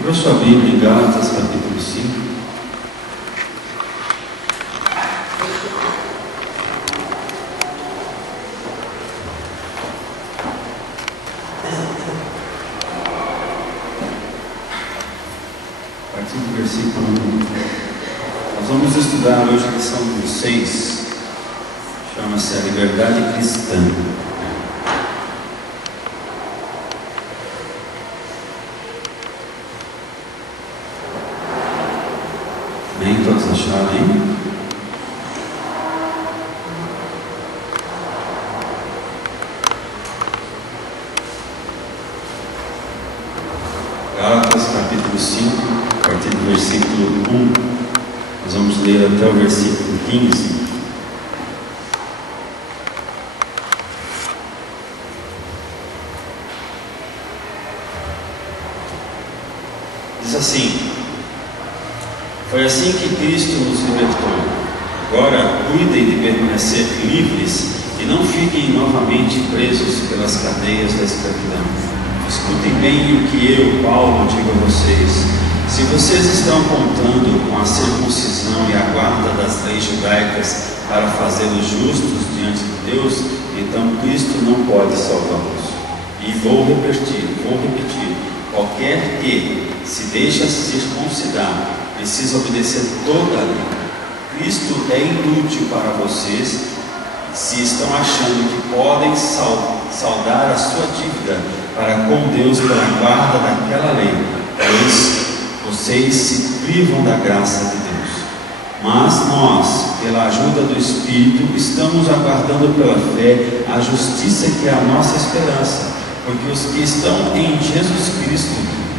Abra sua Bíblia em Gálatas, capítulo 5. A partir do versículo 1. Nós vamos estudar hoje a lição número 6. Chama-se a liberdade cristã. Amém? Todos acharam aí? Gálatas capítulo 5, a partir do versículo 1. Nós vamos ler até o versículo 15. Diz assim: foi assim que Cristo nos libertou. Agora cuidem de permanecer livres e não fiquem novamente presos pelas cadeias da escravidão. Escutem bem o que eu, Paulo, digo a vocês. Se vocês estão contando com a circuncisão e a guarda das leis judaicas para fazê-los justos diante de Deus, então Cristo não pode salvá-los. E vou repetir, qualquer que se deixa circuncidar precisa obedecer toda a lei. Cristo é inútil para vocês se estão achando que podem saldar a sua dívida para com Deus pela guarda daquela lei, pois vocês se privam da graça de Deus. Mas nós, pela ajuda do Espírito, estamos aguardando pela fé a justiça que é a nossa esperança, porque os que estão em Jesus Cristo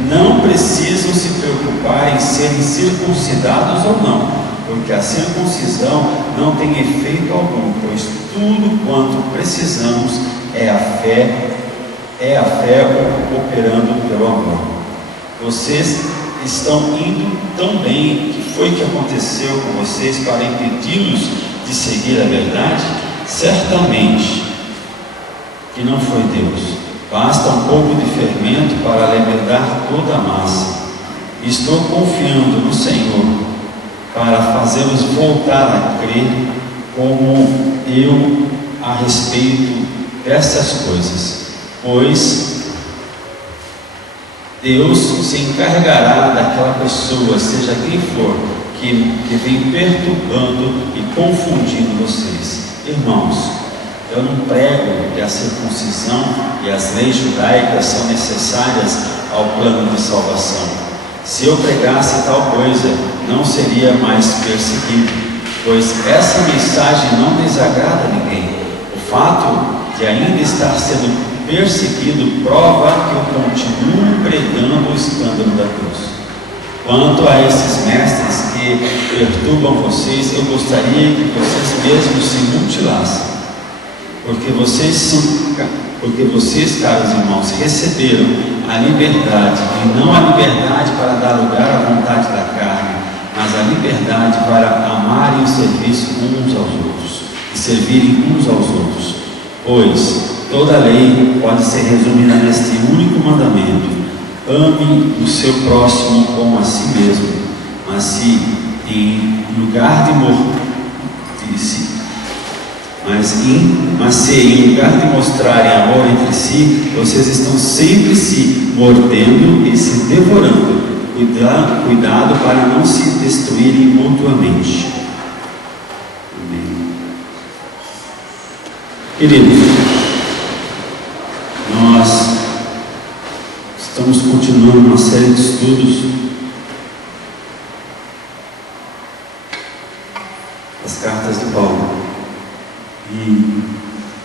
não precisam se preocupar em serem circuncidados ou não, porque a circuncisão não tem efeito algum, pois tudo quanto precisamos é a fé operando pelo amor. Vocês estão indo tão bem. O que foi que aconteceu com vocês para impedi-los de seguir a verdade? Certamente que não foi Deus. Basta um pouco de fermento para levedar toda a massa. Estou confiando no Senhor para fazê-los voltar a crer como eu a respeito dessas coisas, pois Deus se encarregará daquela pessoa, seja quem for, que vem perturbando e confundindo vocês. Irmãos, eu não prego que a circuncisão e as leis judaicas são necessárias ao plano de salvação. Se eu pregasse tal coisa, não seria mais perseguido, pois essa mensagem não desagrada a ninguém. O fato de ainda estar sendo perseguido prova que eu continuo pregando o escândalo da cruz. Quanto a esses mestres que perturbam vocês, eu gostaria que vocês mesmos se mutilassem. Porque vocês, caros irmãos, receberam a liberdade, e não a liberdade para dar lugar à vontade da carne, mas a liberdade para amarem e servirem uns aos outros. Pois toda a lei pode ser resumida neste único mandamento: ame o seu próximo como a si mesmo. Mas se em lugar de mostrarem amor entre si, vocês estão sempre se mordendo e se devorando. Cuidado para não se destruírem mutuamente. Amém. Queridos, nós estamos continuando uma série de estudos das cartas de Paulo. E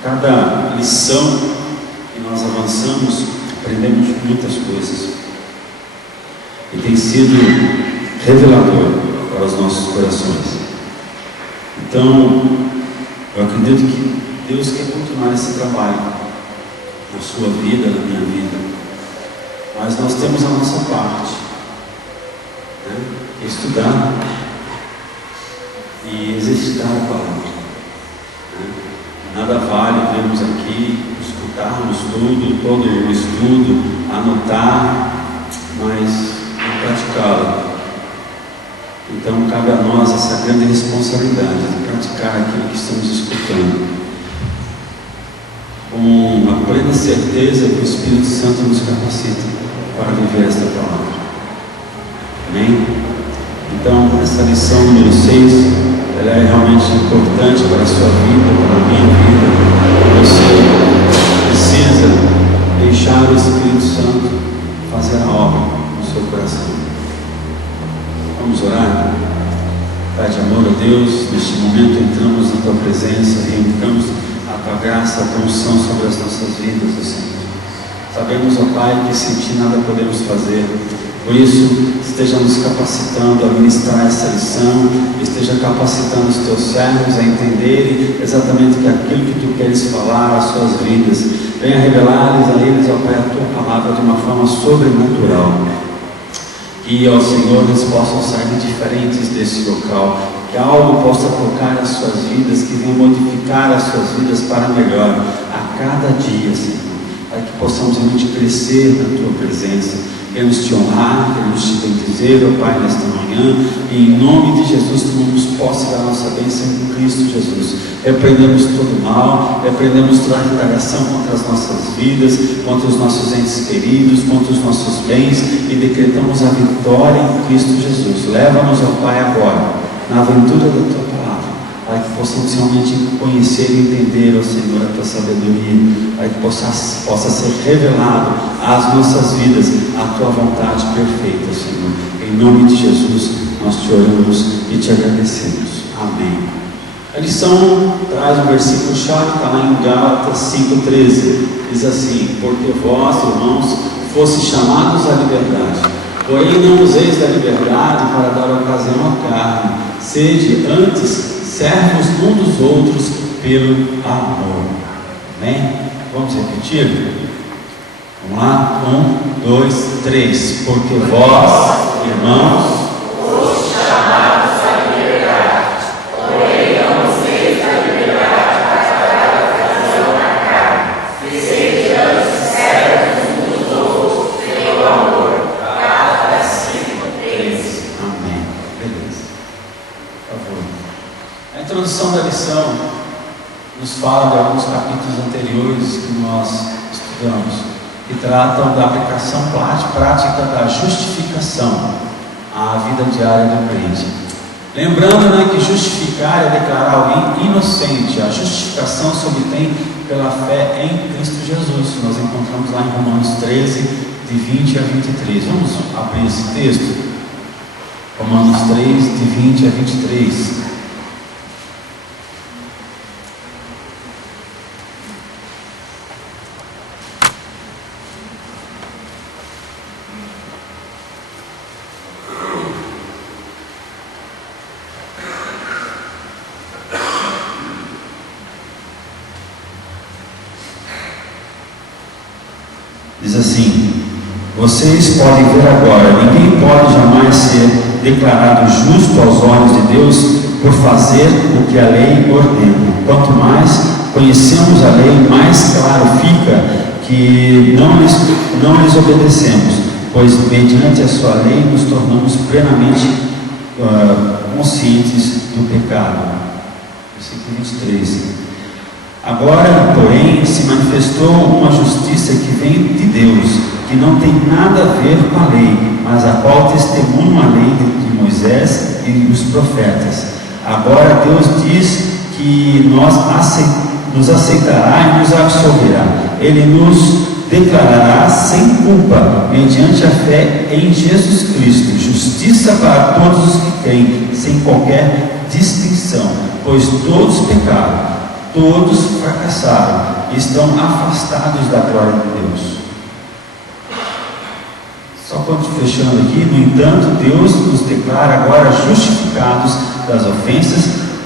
cada lição que nós avançamos, aprendemos muitas coisas. E tem sido revelador para os nossos corações. Então, eu acredito que Deus quer continuar esse trabalho na sua vida, na minha vida. Mas nós temos a nossa parte, né? Estudar e exercitar a palavra. Nada vale vermos aqui, escutarmos todo o estudo, anotar, mas Então cabe a nós essa grande responsabilidade de praticar aquilo que estamos escutando, com a plena certeza que o Espírito Santo nos capacita para viver esta palavra. Amém? Então, essa lição número 6, ela é realmente importante para a sua vida, para a minha vida. Você precisa deixar o Espírito Santo fazer a obra no seu coração. Vamos orar? Pai de amor a Deus, neste momento entramos na Tua presença e invocamos a Tua graça, a Tua unção sobre as nossas vidas, Senhor. Sabemos, ó Pai, que sem Ti nada podemos fazer. Por isso, esteja nos capacitando a ministrar essa lição, esteja capacitando os Teus servos a entenderem exatamente aquilo que Tu queres falar às suas vidas. Venha revelar-lhes a eles, ó Pai, a Tua palavra de uma forma sobrenatural. E, ó Senhor, eles possam sair diferentes desse local, que algo possa tocar as suas vidas, que venha modificar as suas vidas para melhor a cada dia, Senhor, para que possamos realmente crescer na Tua presença. Queremos Te honrar, queremos Te bendizer, ó Pai, nesta manhã, e em nome de Jesus tomamos posse da nossa bênção em Cristo Jesus. Repreendemos todo mal, repreendemos toda retaliação contra as nossas vidas, contra os nossos entes queridos, contra os nossos bens, e decretamos a vitória em Cristo Jesus. Leva-nos, ó Pai, agora, na aventura da Tua palavra, para que possamos realmente conhecer e entender, ó Senhor, a Tua sabedoria, para que possa ser revelado às nossas vidas a Tua vontade perfeita, Senhor. Em nome de Jesus, nós Te oramos e Te agradecemos. Amém. A lição traz um versículo-chave, está lá em Gálatas 5,13. Diz assim: porque vós, irmãos, fostes chamados à liberdade, porém não useis da liberdade para dar ocasião à carne. Sede antes servos um dos outros pelo amor. Amém? Vamos repetir? Vamos lá? 1, 2, 3. Porque vós, irmãos, fostes chamados à liberdade, porém não useis da liberdade para dar ocasião à carne. Sede antes servos uns dos outros pelo amor. Gálatas 5:13. amém. Beleza. Por favor. A introdução da lição nos fala de alguns capítulos anteriores que nós estudamos, que tratam da aplicação prática da justificação à vida diária do crente. Lembrando, que justificar é declarar alguém inocente. A justificação se obtém pela fé em Cristo Jesus. Nós encontramos lá em Romanos 13, de 20 a 23. Vamos abrir esse texto? Romanos 3, de 20 a 23. Diz assim: vocês podem ver agora, ninguém pode jamais ser declarado justo aos olhos de Deus por fazer o que a lei ordena. Quanto mais conhecemos a lei, mais claro fica que não lhes obedecemos, pois mediante a sua lei nos tornamos plenamente conscientes do pecado. Versículo 23. Agora, porém, se manifestou uma justiça que vem de Deus, que não tem nada a ver com a lei, mas a qual testemunha a lei de Moisés e os profetas. Agora Deus diz que nos aceitará e nos absolverá. Ele nos declarará sem culpa, mediante a fé em Jesus Cristo, justiça para todos os que creem, sem qualquer distinção, pois todos pecaram, todos fracassaram e estão afastados da glória de Deus. Só quando fechando aqui, no entanto, Deus nos declara agora justificados das ofensas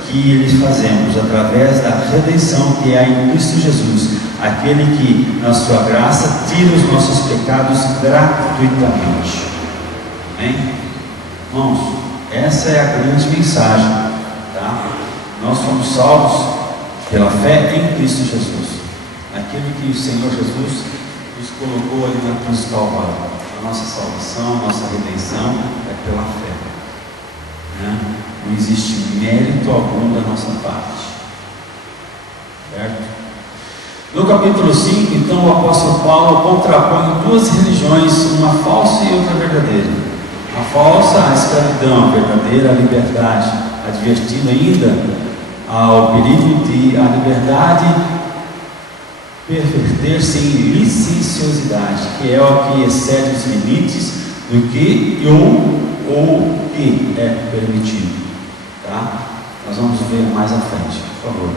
que lhes fazemos, através da redenção que há em Cristo Jesus, aquele que, na sua graça, tira os nossos pecados gratuitamente. Amém? Irmãos, essa é a grande mensagem, tá? Nós fomos salvos pela fé em Cristo Jesus, aquele que o Senhor Jesus nos colocou ali na cruz do Calvário. A nossa salvação, a nossa redenção é pela fé, né? existe mérito algum da nossa parte. Certo? No capítulo 5, então, o apóstolo Paulo contrapõe duas religiões, uma falsa e outra verdadeira. A falsa, a escravidão; a verdadeira, a liberdade, advertindo ainda ao perigo de a liberdade perverter-se em licenciosidade, que é o que excede os limites do que ou que é permitido. Tá? Nós vamos ver mais à frente, por favor.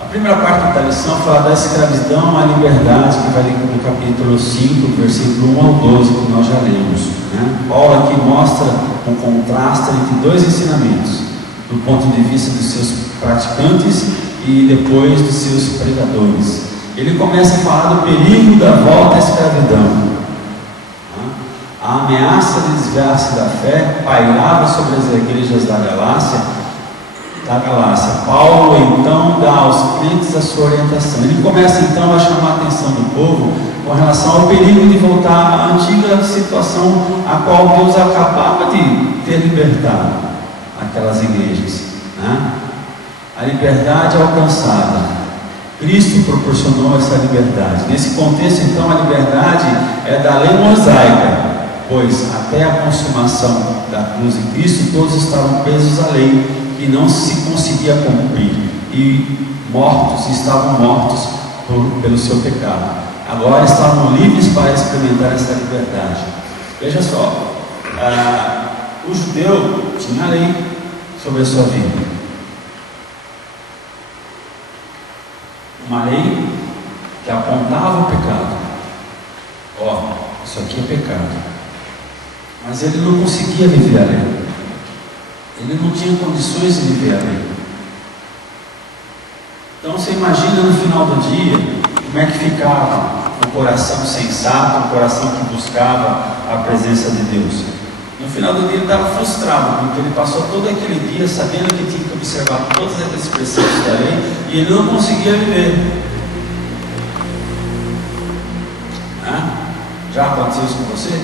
A primeira parte da lição fala da escravidão à liberdade, que vai no capítulo 5, versículo 1 ao 12, que nós já lemos. Né? Paulo aqui mostra um contraste entre dois ensinamentos, do ponto de vista dos seus praticantes e depois dos seus pregadores. Ele começa a falar do perigo da volta à escravidão. A ameaça de desviar-se da fé pairava sobre as igrejas da Galácia. Paulo então dá aos crentes a sua orientação. Ele começa então a chamar a atenção do povo com relação ao perigo de voltar à antiga situação a qual Deus acabava de ter libertado aquelas igrejas, né? A liberdade alcançada, Cristo proporcionou essa liberdade. Nesse contexto, então, a liberdade é da lei mosaica, pois até a consumação da cruz de Cristo todos estavam presos à lei, que não se conseguia cumprir, e estavam mortos pelo seu pecado. Agora estavam livres para experimentar essa liberdade. Veja só, o judeu tinha a lei sobre a sua vida, uma lei que apontava o pecado. Isso aqui é pecado. Mas ele não conseguia viver a lei. Ele não tinha condições de viver a lei. Então você imagina no final do dia como é que ficava o coração sensato, o coração que buscava a presença de Deus. No final do dia ele estava frustrado, porque ele passou todo aquele dia sabendo que tinha que observar todas as preceitos da lei e ele não conseguia viver. Já aconteceu isso com você?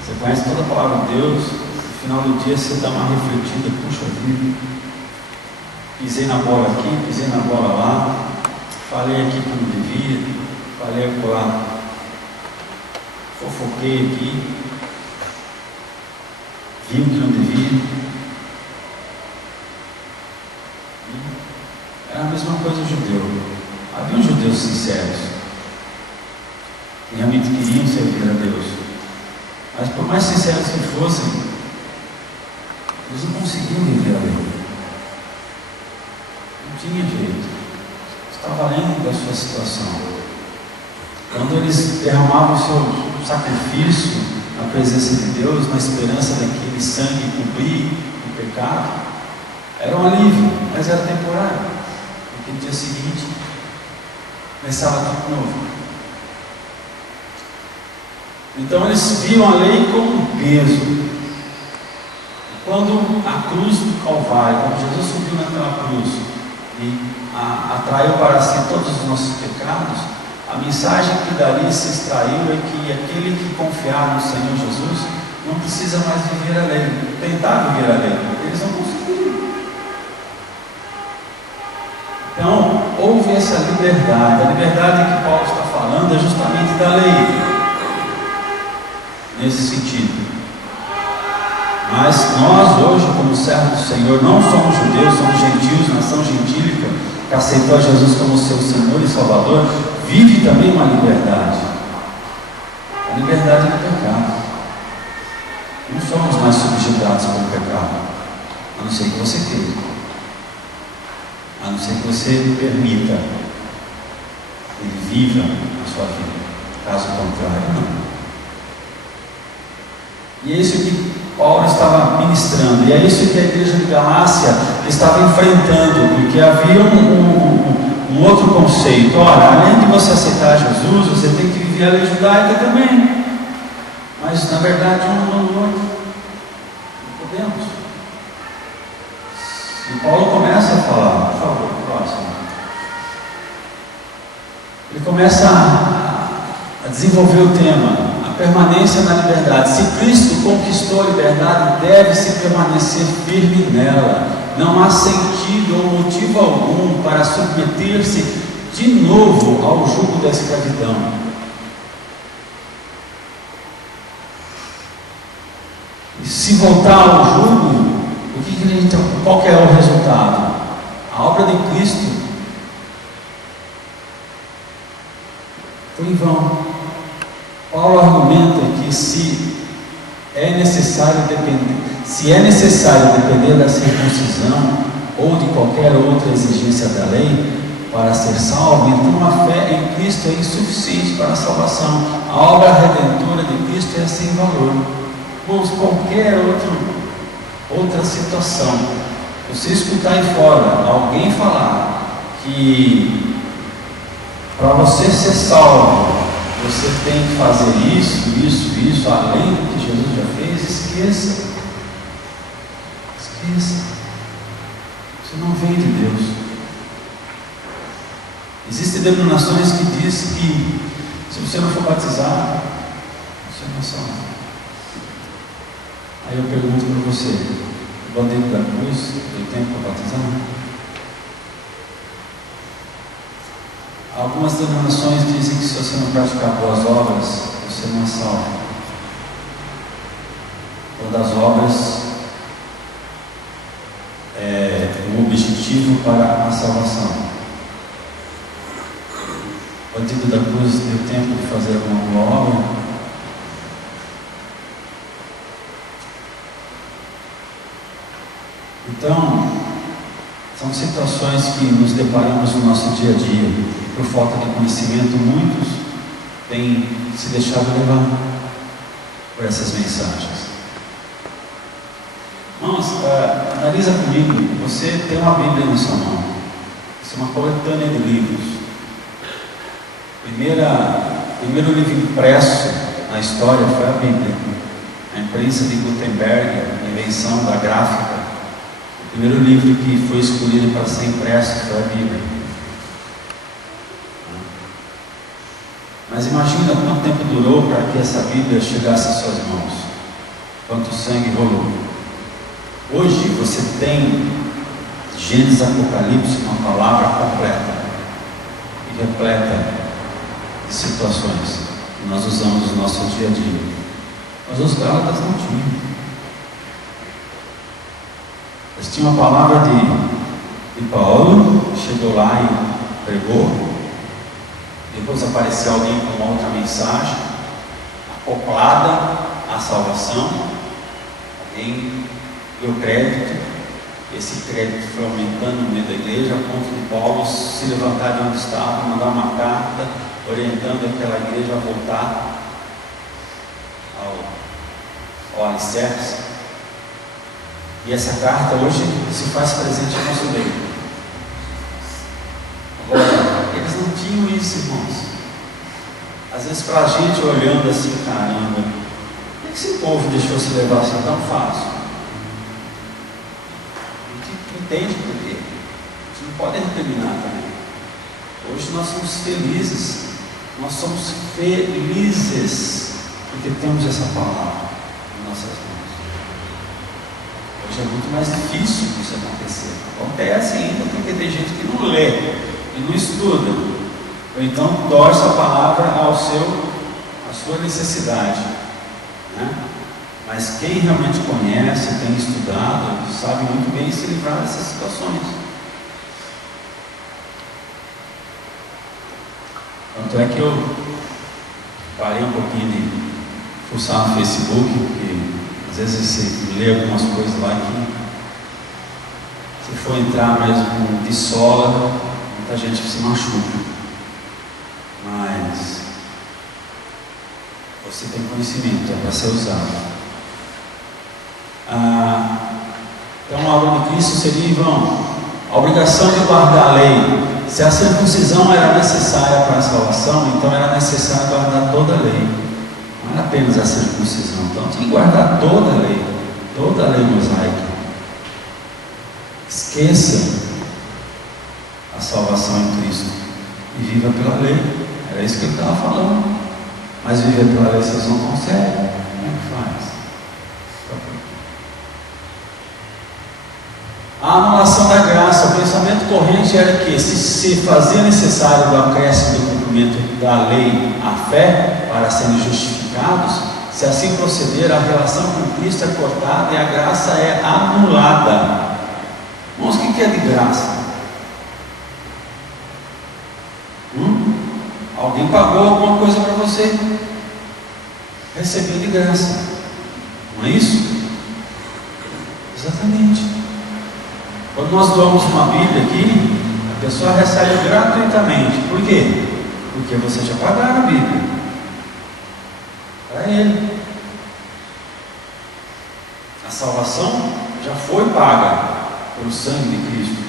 Você conhece toda a palavra de Deus, no final do dia você dá uma refletida: puxa vida, pisei na bola aqui, pisei na bola lá, falei aqui como devia, falei lá, fofoquei aqui, vi o que não devia. Era a mesma coisa o judeu. Havia judeus sinceros, que realmente queriam servir a Deus, mas por mais sinceros que fossem, eles não conseguiam viver a lei. Não tinha jeito. Estava além da sua situação. Quando eles derramavam o seu sacrifício na presença de Deus, na esperança daquele sangue cobrir o pecado, era um alívio, mas era temporário, porque no dia seguinte começava tudo novo. Então eles viam a lei como um peso. Quando a cruz do Calvário, quando Jesus subiu naquela cruz e atraiu para si todos os nossos pecados, a mensagem que dali se extraiu é que aquele que confiar no Senhor Jesus não precisa mais viver a lei, tentar viver a lei, porque eles não conseguiram. Então, houve essa liberdade. A liberdade que Paulo está falando é justamente da lei, nesse sentido. Mas nós hoje, como servos do Senhor, não somos judeus, somos gentios, nação gentílica, que aceitou Jesus como seu Senhor e Salvador, vive também uma liberdade. A liberdade do pecado. Não somos mais subjugados pelo pecado, a não ser que você queira, a não ser que você permita ele viva a sua vida. Caso contrário, não. E é isso que Paulo estava ministrando, e é isso que a igreja de Galácia estava enfrentando, porque havia um outro conceito. Ora, além de você aceitar Jesus, você tem que viver a lei judaica também, mas na verdade um no outro não podemos. E Paulo começa a falar, por favor, próximo. Ele começa a desenvolver o tema, a permanência na liberdade. Se Cristo conquistou a liberdade, deve-se permanecer firme nela. Não há sentido ou motivo algum para submeter-se de novo ao jugo da escravidão. E se voltar ao jugo, qual que é o resultado? A obra de Cristo foi em vão. Paulo argumenta que se é necessário depender da circuncisão ou de qualquer outra exigência da lei para ser salvo, então a fé em Cristo é insuficiente para a salvação. A obra redentora de Cristo é sem valor. Irmãos, qualquer outra situação, você escutar aí fora alguém falar que para você ser salvo você tem que fazer isso, além do que Jesus já fez, esqueça. Isso não vem de Deus. Existem denominações que dizem que se você não for batizado, você não é salvo. Aí eu pergunto para você: o bandeiro da cruz tem tempo para batizar? Algumas denominações dizem que se você não praticar boas obras, você não é salvo. Quando as obras é o objetivo para a salvação. O bandido da cruz deu tempo de fazer alguma boa obra? Então, são situações que nos deparamos no nosso dia a dia. Por falta de conhecimento, muitos têm se deixado levar por essas mensagens. Irmãos, analisa comigo. Você tem uma Bíblia na sua mão. Isso é uma coletânea de livros. Primeiro livro impresso na história foi a Bíblia. A imprensa de Gutenberg, a invenção da gráfica. O primeiro livro que foi escolhido para ser impresso foi a Bíblia. Mas imagina quanto tempo durou para que essa Bíblia chegasse às suas mãos. Quanto sangue rolou. Hoje você tem Gênesis, Apocalipse, uma palavra completa e repleta de situações que nós usamos no nosso dia a dia. Mas os Gálatas não tinham. Eles tinham a palavra de Paulo, chegou lá e pregou. Depois apareceu alguém com uma outra mensagem, acoplada à salvação. Alguém deu crédito. Esse crédito foi aumentando no meio da igreja, a ponto de Paulo se levantar de onde estava, mandar uma carta orientando aquela igreja a voltar ao alicerce. E essa carta hoje se faz presente no nosso meio. Agora, eles não tinham isso, irmãos. Às vezes para a gente olhando assim, caramba, por que esse povo deixou se levar assim tão fácil? A gente entende por quê. A gente não pode recriminar também. Hoje nós somos felizes. Nós somos felizes porque temos essa palavra em nossas mãos. Hoje é muito mais difícil isso acontecer. Acontece ainda porque tem gente que não lê e não estuda, ou então torce a palavra à sua necessidade, né? Mas quem realmente conhece, tem estudado, sabe muito bem se livrar dessas situações. Tanto é que eu parei um pouquinho de fuçar no Facebook, porque às vezes você lê algumas coisas lá que se for entrar mesmo de sola, muita gente se machuca. Mas você tem conhecimento, é para ser usado. Então a obra de Cristo seria em vão. A obrigação de guardar a lei. Se a circuncisão era necessária para a salvação, então era necessário guardar toda a lei. Não era apenas a circuncisão. Então tinha que guardar toda a lei mosaica. Esqueça a salvação em Cristo e viva pela lei. Era isso que ele estava falando. Mas viver pela lei vocês não conseguem. Como é que faz? A anulação da graça, o pensamento corrente era que se fazia necessário o acréscimo do cumprimento da lei à fé para serem justificados, se assim proceder, a relação com Cristo é cortada e a graça é anulada. Irmãos, o que é de graça? Alguém pagou alguma coisa para você, recebeu de graça, não é isso? Exatamente. Quando nós doamos uma Bíblia aqui, a pessoa recebe gratuitamente. Por quê? Porque você já pagaram a Bíblia para ele. A salvação já foi paga pelo sangue de Cristo.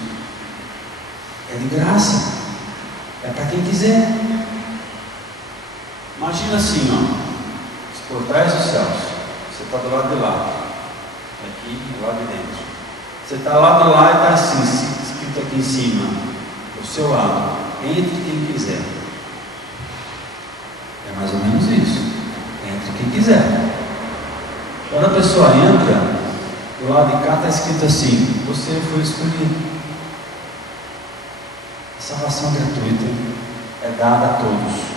É de graça. É para quem quiser. Imagina assim, ó, os portais dos céus. Você está do lado de lá, aqui do lado de dentro. Você está lá do lado e está assim, escrito aqui em cima, do seu lado, entre quem quiser. É mais ou menos isso, entre quem quiser. Quando a pessoa entra, do lado de cá está escrito assim: você foi escolhido. A salvação gratuita é dada a todos.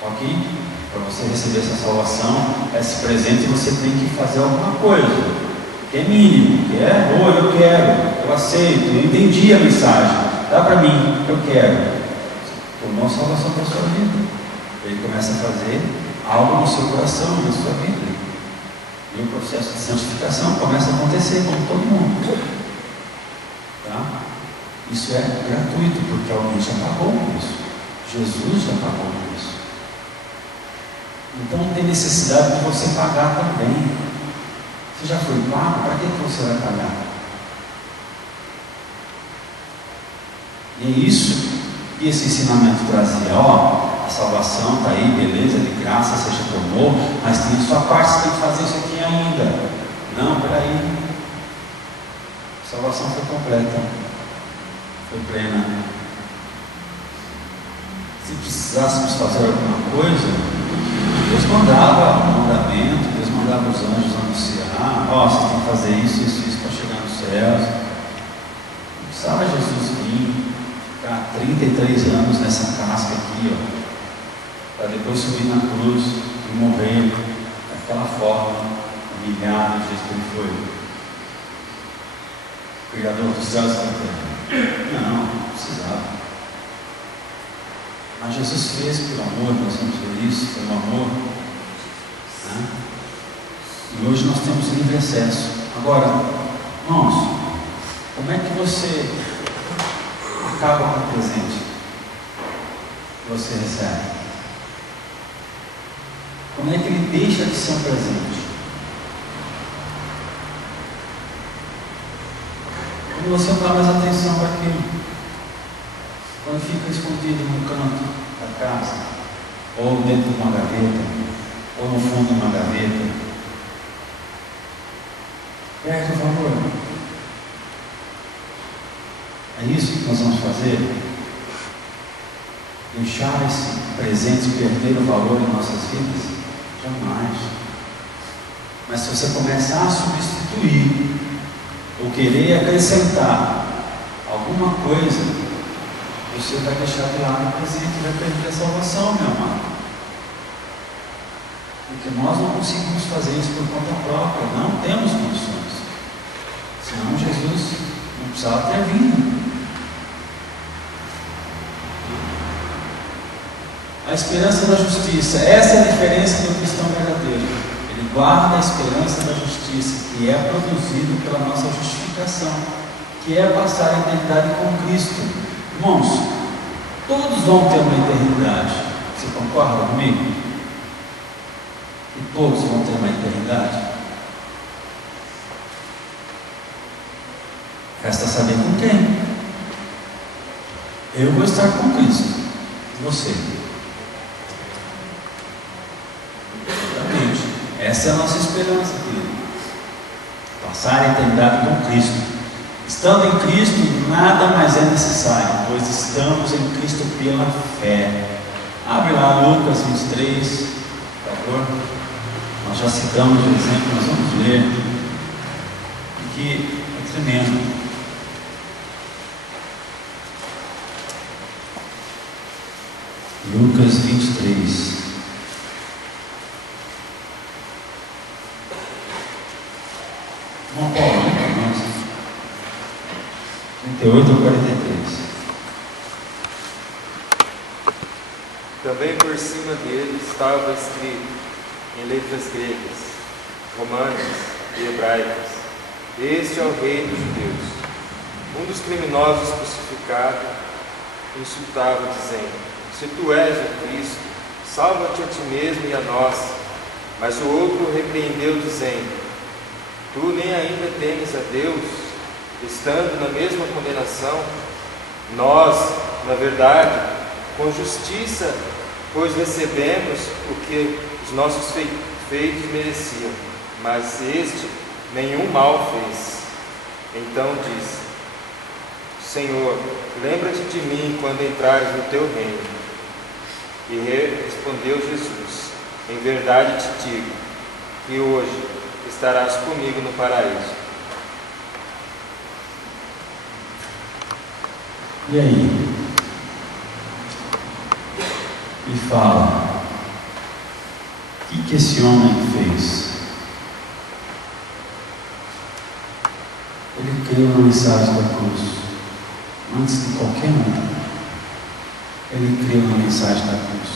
Só que, para você receber essa salvação, esse presente, você tem que fazer alguma coisa. Que é mínimo, que é, eu quero, eu aceito, eu entendi a mensagem, dá para mim, eu quero. Tomou a salvação para a sua vida. Ele começa a fazer algo no seu coração, na sua vida. E o processo de santificação começa a acontecer com todo mundo. Tá? Isso é gratuito, porque alguém já pagou por isso. Jesus já pagou por isso. Então não tem necessidade de você pagar também. Você já foi pago, para que você vai pagar? E é isso que esse ensinamento trazia. Ó, a salvação está aí, beleza, de graça, você já tomou, mas tem a sua parte, você tem que fazer isso aqui ainda. Não, peraí. A salvação foi completa, foi plena. Se precisássemos fazer alguma coisa, Deus mandava um mandamento, Deus mandava os anjos anunciar: ó, você tem que fazer isso para chegar nos céus. Não precisava Jesus vir, ficar 33 anos nessa casca aqui, ó, para depois subir na cruz e morrer daquela forma, humilhado do jeito que ele foi. Criador dos céus e da terra. Não precisava. Mas Jesus fez por amor, nós vamos ver isso, foi um amor. Né? E hoje nós temos livre acesso. Agora, irmãos, como é que você acaba com o presente que você recebe? Como é que ele deixa de ser um presente? Quando você não dá mais atenção para aquilo. Quando fica escondido no canto da casa, ou dentro de uma gaveta, ou no fundo de uma gaveta, perde o valor. É isso que nós vamos fazer? Deixar esse presente perder o valor em nossas vidas? Jamais. Mas se você começar a substituir, ou querer acrescentar alguma coisa, você vai deixar de lado o presente e vai perder a salvação, meu amado. Porque nós não conseguimos fazer isso por conta própria, não temos condições. Senão Jesus não precisava ter vindo. A esperança da justiça, essa é a diferença do cristão verdadeiro. Ele guarda a esperança da justiça, que é produzido pela nossa justificação, que é passar a eternidade com Cristo. Irmãos, todos vão ter uma eternidade. Você concorda comigo? Que todos vão ter uma eternidade. Resta saber com quem. Eu vou estar com Cristo. E você? Exatamente. Essa é a nossa esperança, querido. Passar a eternidade com Cristo. Estando em Cristo, nada mais é necessário, pois estamos em Cristo pela fé. Abre lá Lucas 23, por favor. Nós já citamos o exemplo, nós vamos ler, porque é tremendo. Lucas 23. Uma palavra para nós. 38 ou 43. Também por cima dele estava escrito, em letras gregas, romanas e hebraicas: Este é o Rei dos Judeus. Um dos criminosos crucificado insultava, dizendo: Se tu és o Cristo, salva-te a ti mesmo e a nós. Mas o outro o repreendeu, dizendo: Tu nem ainda temes a Deus, estando na mesma condenação? Nós, na verdade, com justiça, pois recebemos o que os nossos feitos mereciam, mas este nenhum mal fez. Então disse: Senhor, lembra-te de mim quando entrares no teu reino. E respondeu Jesus: Em verdade te digo, que hoje estarás comigo no paraíso. E aí? E fala, o que esse homem fez? Ele creu na mensagem da cruz, antes de qualquer um. Ele creu na mensagem da cruz.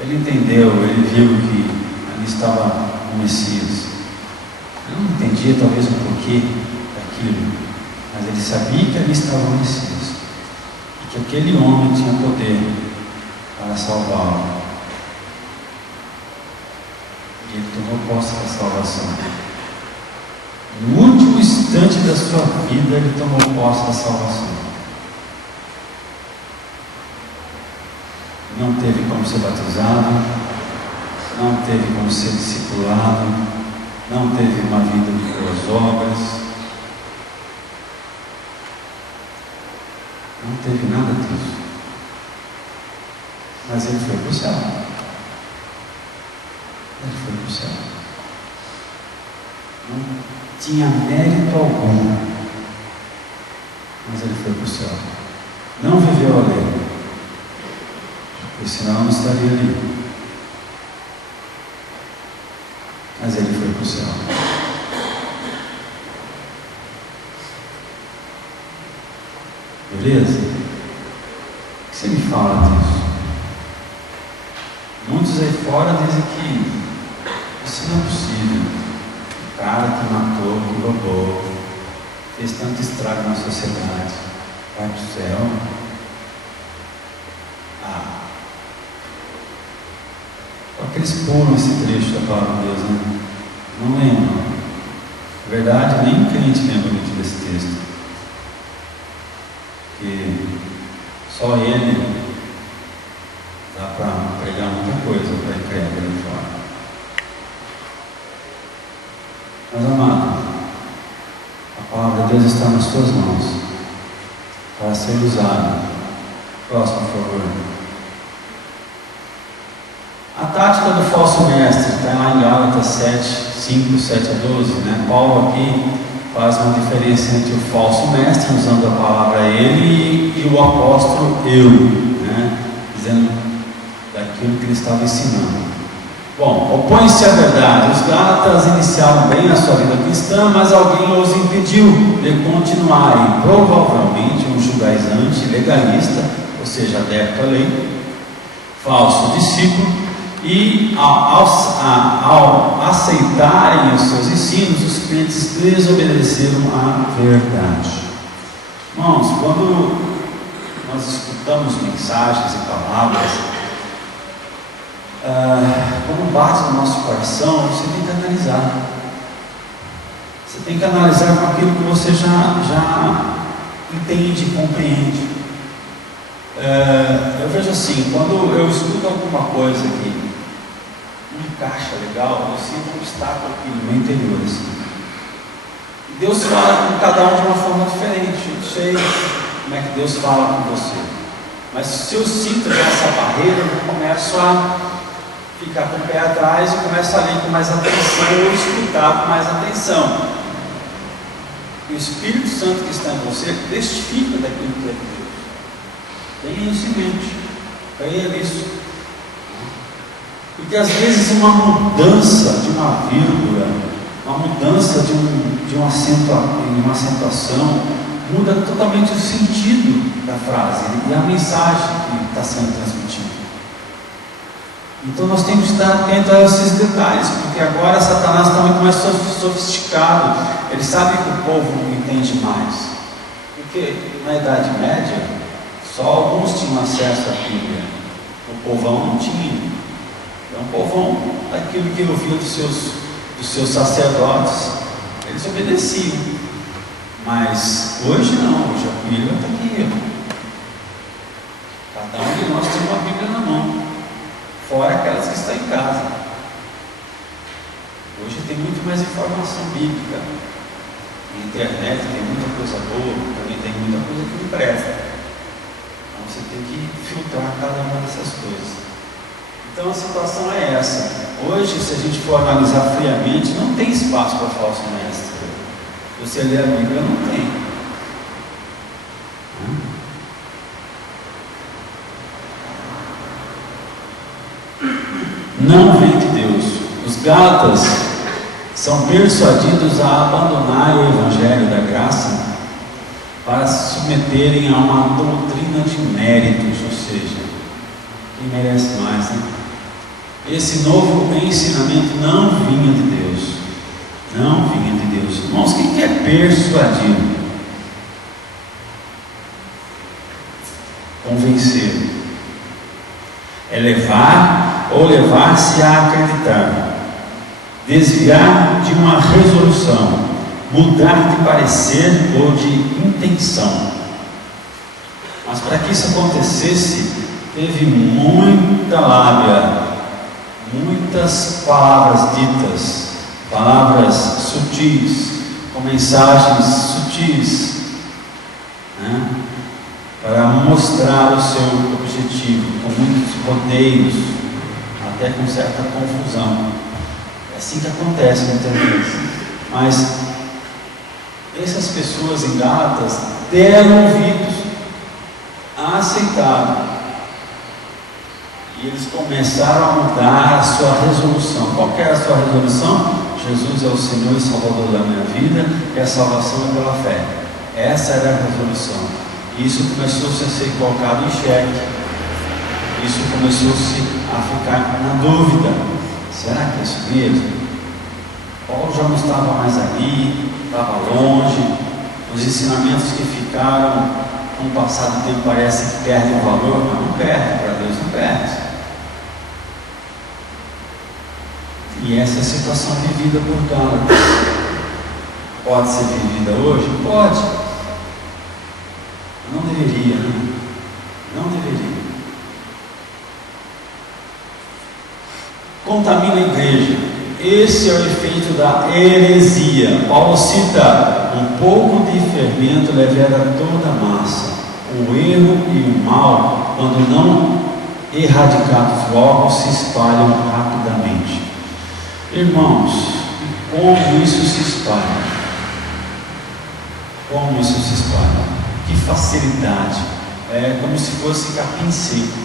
Ele entendeu, ele viu que ali estava o Messias. Ele não entendia talvez o porquê daquilo, mas ele sabia que ali estava o Messias, e que aquele homem tinha poder para salvá-lo. E ele tomou posse da salvação. No último instante da sua vida, ele tomou posse da salvação. Não teve como ser batizado, não teve como ser discipulado, não teve uma vida de boas obras, não teve nada disso. Mas ele foi para o céu. Ele foi para o céu. Não tinha mérito algum, mas ele foi para o céu. Não viveu a lei, porque senão não estaria ali. Mas ele foi para o céu. Beleza? O que você me fala disso? Muitos aí fora dizem que isso não é possível. O cara que matou, que roubou, fez tanto estrago na sociedade, vai para o céu. Só que eles pulam esse trecho da palavra de Deus, né? Não lembram. Na verdade, nem o crente lembra muito desse texto. Porque só ele dá para pregar muita coisa para incrédulo ali fora. Mas amado, a palavra de Deus está nas suas mãos para ser usada. Próximo, por favor. A tática do falso mestre está lá em Gálatas 7, 5, 7 a 12, né? Paulo aqui faz uma diferença entre o falso mestre, usando a palavra ele, e o apóstolo eu, né? Dizendo daquilo que ele estava ensinando. Bom, opõe-se à verdade. Os Gálatas iniciaram bem a sua vida cristã, mas alguém os impediu de continuarem. Provavelmente um judaizante legalista, ou seja, adepto à lei, falso discípulo, e ao aceitarem os seus ensinos, os crentes desobedeceram à verdade. Irmãos, quando nós escutamos mensagens e palavras, quando bate no nosso coração, você tem que analisar. Você tem que analisar com aquilo que você já entende e compreende. Eu vejo assim, quando eu escuto alguma coisa que não encaixa legal, eu sinto um obstáculo aqui no meu interior. Assim. Deus fala com cada um de uma forma diferente. Eu não sei como é que Deus fala com você, Mas se eu sinto essa barreira, eu começo a ficar com o pé atrás e começo a ler com mais atenção ou escutar com mais atenção. E o Espírito Santo que está em você testifica daquilo que é de Deus. Tenha isso em mente, creia nisso. Porque às vezes uma mudança de uma vírgula, uma mudança de uma acentuação, muda totalmente o sentido da frase e a mensagem que está sendo transmitida. Então nós temos que estar atentos a esses detalhes, porque agora Satanás está muito mais sofisticado. Ele sabe que o povo não entende mais. Porque na Idade Média, só alguns tinham acesso à Bíblia. O povão não tinha. Então o povão, aquilo que ouvia dos seus sacerdotes, eles obedeciam. Mas hoje não, hoje a Bíblia está aqui. Cada um de nós tem uma Bíblia na mão. Fora aquelas que estão em casa. Hoje tem muito mais informação bíblica. Na internet tem muita coisa boa, também tem muita coisa que não presta. Então você tem que filtrar cada uma dessas coisas. Então a situação é essa. Hoje, se a gente for analisar friamente, não tem espaço para falso mestre. Você lê a Bíblia, não tem. Não vem de Deus. Os Gálatas são persuadidos a abandonar o Evangelho da Graça para se submeterem a uma doutrina de méritos, ou seja, quem merece mais, né? Esse novo ensinamento não vinha de Deus. Não vinha de Deus. Irmãos, quem quer persuadir? Convencer. É levar ou levar-se a acreditar, desviar de uma resolução, mudar de parecer ou de intenção. Mas para que isso acontecesse, teve muita lábia, muitas palavras ditas, palavras sutis, com mensagens sutis, né? Para mostrar o seu objetivo, com muitos rodeios, até com certa confusão. É assim que acontece muitas vezes. Mas essas pessoas em Gálatas deram ouvidos, aceitaram, e eles começaram a mudar a sua resolução. Qual que era a sua resolução? Jesus é o Senhor e Salvador da minha vida, e a salvação é pela fé. Essa era a resolução. E isso começou a ser colocado em xeque. Isso começou-se a ficar na dúvida. Será que é isso mesmo? Paulo já não estava mais ali, estava longe. Os ensinamentos que ficaram com o passar do tempo parece que perdem o valor, mas não perde, para Deus não perde. E essa é a situação vivida por Gálatas. Pode ser vivida hoje? Pode. Não deveria, né? Não deveria. Contamina a igreja. Esse é o efeito da heresia. Paulo cita: um pouco de fermento leveda toda a massa. O erro e o mal, quando não erradicados logo, se espalham rapidamente. Irmãos, como isso se espalha? Como isso se espalha? Que facilidade! É como se fosse capim seco.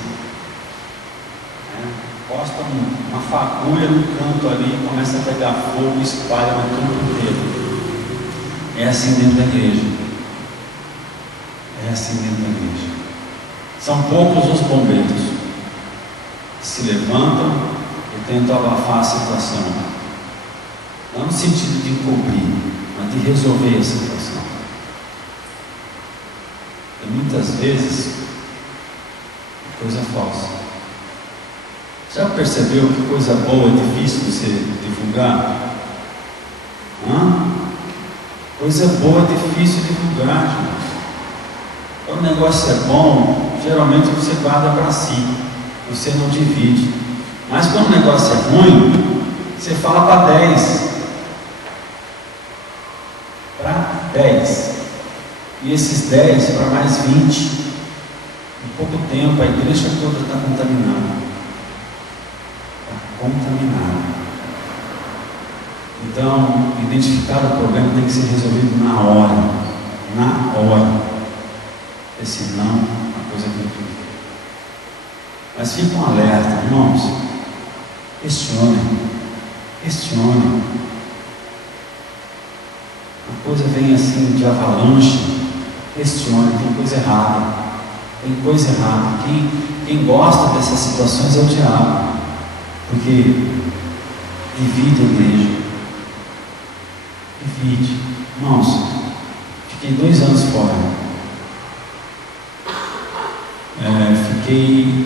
Posta uma fagulha no canto ali, começa a pegar fogo e espalha no campo inteiro. É assim dentro da igreja. É assim dentro da igreja. São poucos os bombeiros que se levantam e tentam abafar a situação. Não no sentido de encobrir, mas de resolver a situação. E muitas vezes, coisa falsa. Já percebeu que coisa boa é difícil você divulgar? Coisa boa é difícil divulgar, gente. Quando o negócio é bom, geralmente você guarda para si, você não divide. Mas quando o negócio é ruim, você fala para 10. Para 10. E esses 10 para mais 20. pouco tempo a igreja toda está contaminada. Está contaminada. Então, identificar o problema tem que ser resolvido na hora. Na hora. Porque senão a coisa complica. Mas fica um alerta, irmãos. Questione. A coisa vem assim de avalanche. Questione, tem coisa errada. Quem gosta dessas situações é o diabo. Porque divide a igreja. Irmãos, fiquei 2 anos fora. Fiquei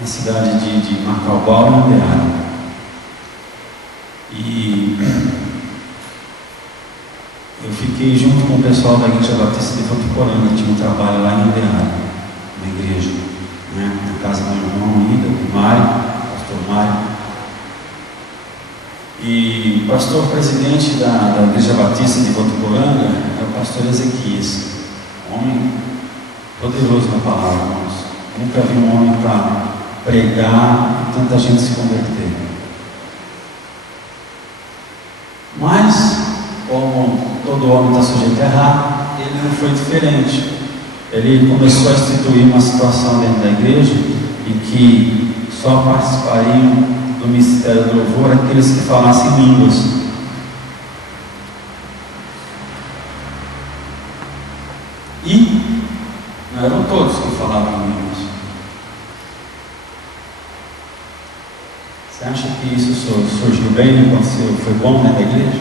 na cidade de Macaubal, no Anderário. E eu fiquei junto com o pessoal da Igreja Batista de Votuporanga, tinha um trabalho lá em Anderário, na igreja, na casa do meu irmão ainda, do Mário, pastor Mário. E o pastor presidente da Igreja Batista de Votuporanga é o pastor Ezequias, homem poderoso na palavra, irmãos. Nunca vi um homem para pregar e tanta gente se converter. Mas, como todo homem está sujeito a errar, ele não foi diferente. Ele começou a instituir uma situação dentro da igreja em que só participariam do ministério do louvor aqueles que falassem línguas. E não eram todos que falavam línguas. Você acha que isso surgiu bem, aconteceu, foi bom dentro da igreja?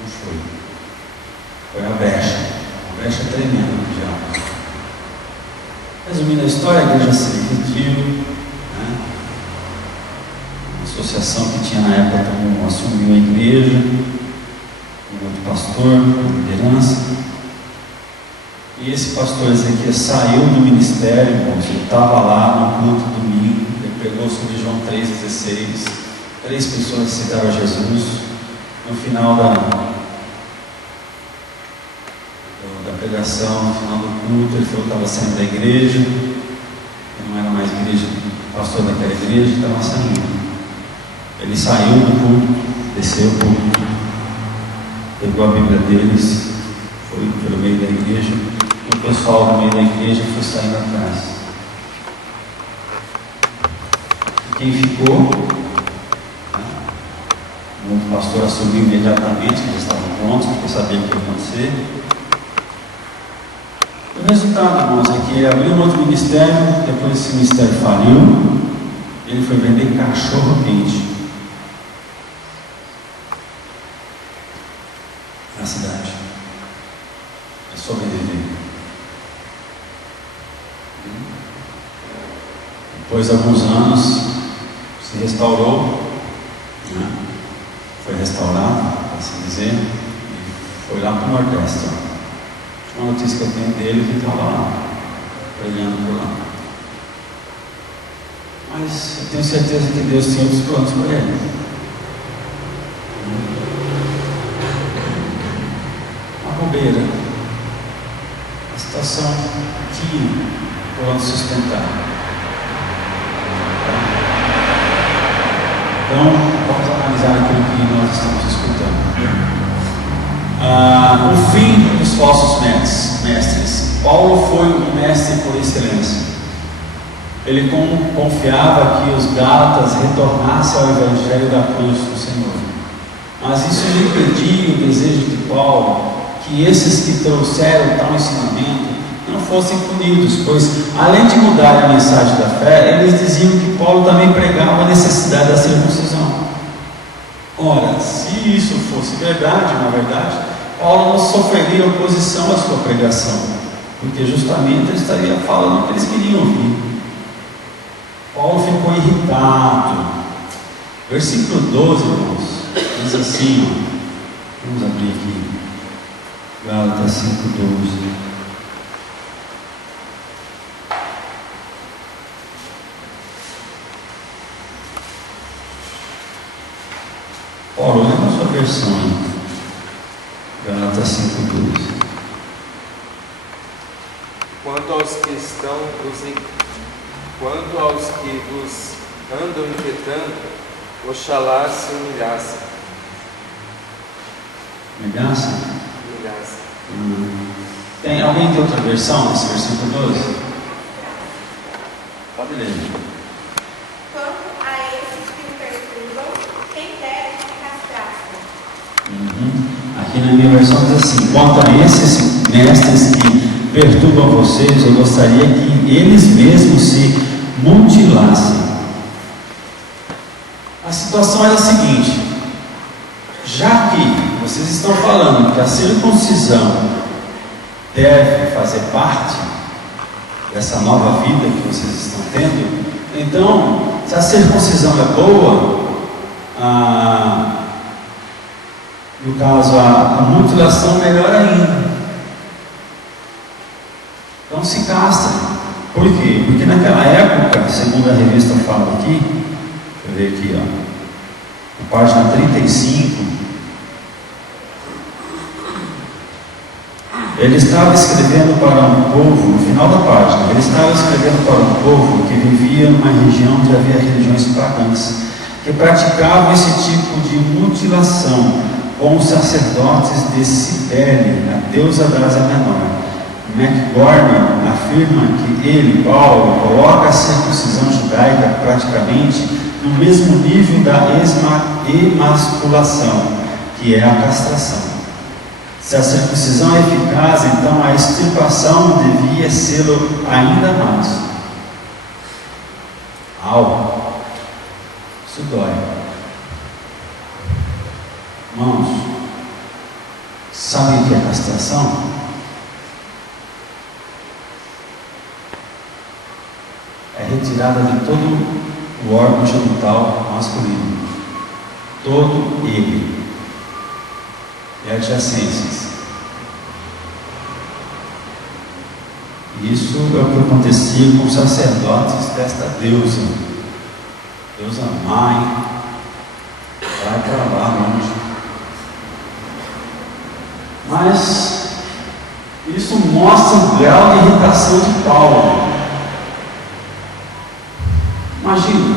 Não foi. Foi a brecha tremenda do diabo. Resumindo a história, a igreja se dividiu. A associação que tinha na época assumiu a igreja, um outro pastor, a liderança. E esse pastor Ezequiel saiu do ministério, irmãos. Ele estava lá no culto domingo. Ele pregou sobre João 3,16. 3 pessoas aceitaram a Jesus. No final da pregação, no final do culto, ele falou que estava saindo da igreja. Ele não era mais igreja, pastor daquela igreja, estava saindo. Ele saiu do culto, desceu o culto, pegou a Bíblia deles, foi pelo meio da igreja, e o pessoal do meio da igreja foi saindo atrás. E quem ficou, o outro pastor assumiu imediatamente, que eles estavam prontos, porque sabia o que ia acontecer. O resultado, irmãos, é que ele abriu um outro ministério, depois esse ministério faliu, ele foi vender cachorro quente na cidade, para sobreviver. Depois de alguns anos, se restaurou, foi restaurado, por assim dizer, e foi lá para o Nordeste. Uma notícia que eu tenho dele que estava lá, pregando por lá. Mas eu tenho certeza que Deus tinha outros planos para ele. Uma bobeira. A situação tinha plano sustentar. Então, vamos analisar aquilo que nós estamos escutando. O fim dos falsos mestres. Paulo foi um mestre por excelência. Ele confiava que os Gálatas retornassem ao Evangelho da cruz do Senhor. Mas isso não impedia o desejo de Paulo que esses que trouxeram tal ensinamento não fossem punidos, pois, além de mudar a mensagem da fé, eles diziam que Paulo também pregava a necessidade da circuncisão. Ora, se isso fosse verdade, na verdade, Paulo não sofreria oposição à sua pregação, porque justamente ele estaria falando o que eles queriam ouvir. Paulo ficou irritado. Versículo 12, irmãos, diz assim, vamos abrir aqui, Gálatas 5:12. Paulo, olha na sua versão aí, Gálatas 5:12. quanto aos que vos andam inquietando, oxalá se humilhassem. Humilhassem? Humilhassem. Tem alguém tem outra versão nesse versículo 12? Pode ler. Quanto a esses que o perturbam, quem dera que se castrassem. Aqui na minha versão diz assim: quanto a esses mestres que perturbam vocês, eu gostaria que eles mesmos se mutilassem. A situação era a seguinte: já que vocês estão falando que a circuncisão deve fazer parte dessa nova vida que vocês estão tendo, então, se a circuncisão é boa, no caso a mutilação melhor ainda. Então se castrem. Por quê? Porque naquela época, segundo a revista fala aqui, deixa eu ver aqui, na página 35, ele estava escrevendo para um povo, no final da página, ele estava escrevendo para um povo que vivia numa região onde havia religiões pagãs, que praticavam esse tipo de mutilação com os sacerdotes de Cibele, a deusa da Ásia Menor. McGorney afirma que ele, Paulo, coloca a circuncisão judaica praticamente no mesmo nível da emasculação, que é a castração. Se a circuncisão é eficaz, então a extirpação devia ser ainda mais. Isso dói. Irmãos, sabem o que é castração? É retirada de todo o órgão genital masculino, todo ele, e adjacências. Isso é o que acontecia com os sacerdotes desta deusa mãe, vai para lá longe. Mas isso mostra o grau de irritação de Paulo. Imagina,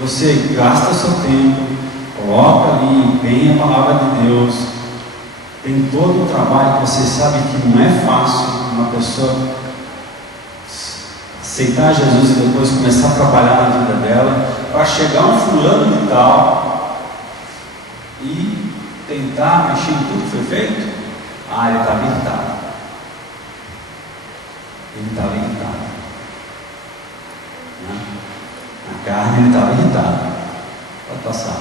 você gasta seu tempo, coloca ali, empenha a palavra de Deus, tem todo o trabalho que você sabe que não é fácil uma pessoa aceitar Jesus e depois começar a trabalhar na vida dela, para chegar um fulano de tal e tentar mexer em tudo que foi feito. Ele estava irritado. Na carne ele estava irritado. Pode passar.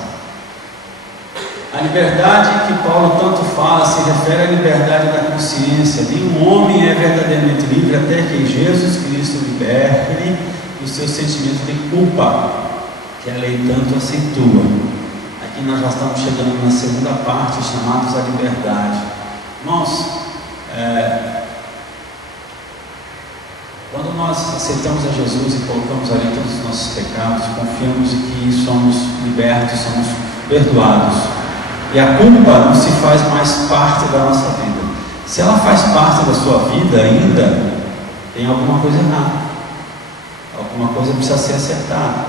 A liberdade que Paulo tanto fala se refere à liberdade da consciência. Nenhum homem é verdadeiramente livre até que Jesus Cristo liberte o seu sentimento de culpa, que a lei tanto acentua. Aqui nós já estamos chegando na segunda parte, chamados à liberdade. Irmãos, quando nós aceitamos a Jesus e colocamos ali todos os nossos pecados, confiamos que somos libertos, somos perdoados. E a culpa não se faz mais parte da nossa vida. Se ela faz parte da sua vida ainda, tem alguma coisa errada. Alguma coisa precisa ser acertada.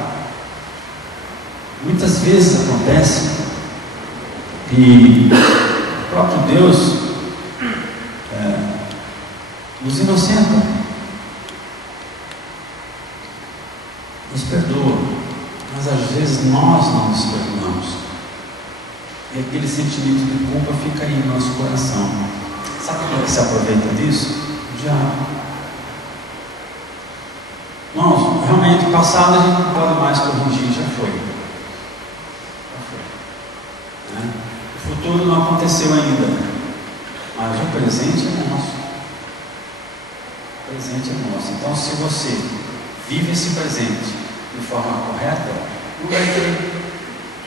Muitas vezes acontece que o próprio Deus nos inocenta, nos perdoa, mas às vezes nós não nos perdoamos. E aquele sentimento de culpa fica aí no nosso coração. Sabe quem se aproveita disso? O diabo. Irmãos, realmente o passado a gente não pode mais corrigir, já foi. O futuro não aconteceu ainda, mas o presente é nosso. O presente é nosso. Então, se você vive esse presente de forma correta, não vai ter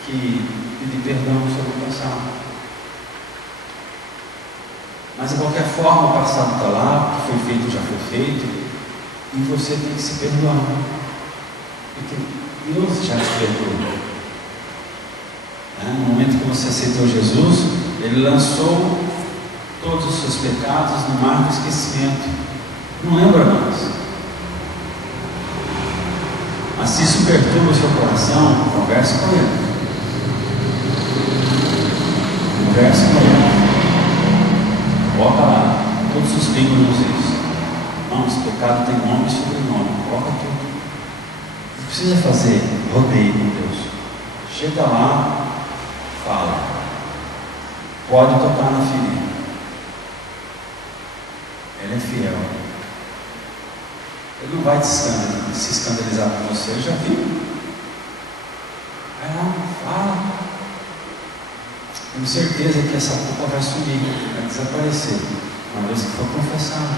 que pedir perdão sobre o passado. Mas de qualquer forma, o passado está lá, o que foi feito já foi feito, e você tem que se perdoar, porque Deus já te perdoou. No momento que você aceitou Jesus, Ele lançou todos os seus pecados no mar do esquecimento. Não lembra mais. Mas se isso perturba o seu coração, converse com ele. Converse com ele. Coloca lá todos os pingos nos is. Não, esse pecado tem nome e sobrenome. Coloca tudo. Não precisa fazer rodeio com Deus. Chega lá, fala. Pode tocar na ferida. Ele é fiel. Ele não vai se escandalizar com você. Eu já vi. Vai lá, fala. Tenho certeza que essa culpa vai sumir, vai desaparecer. Uma vez que for confessado.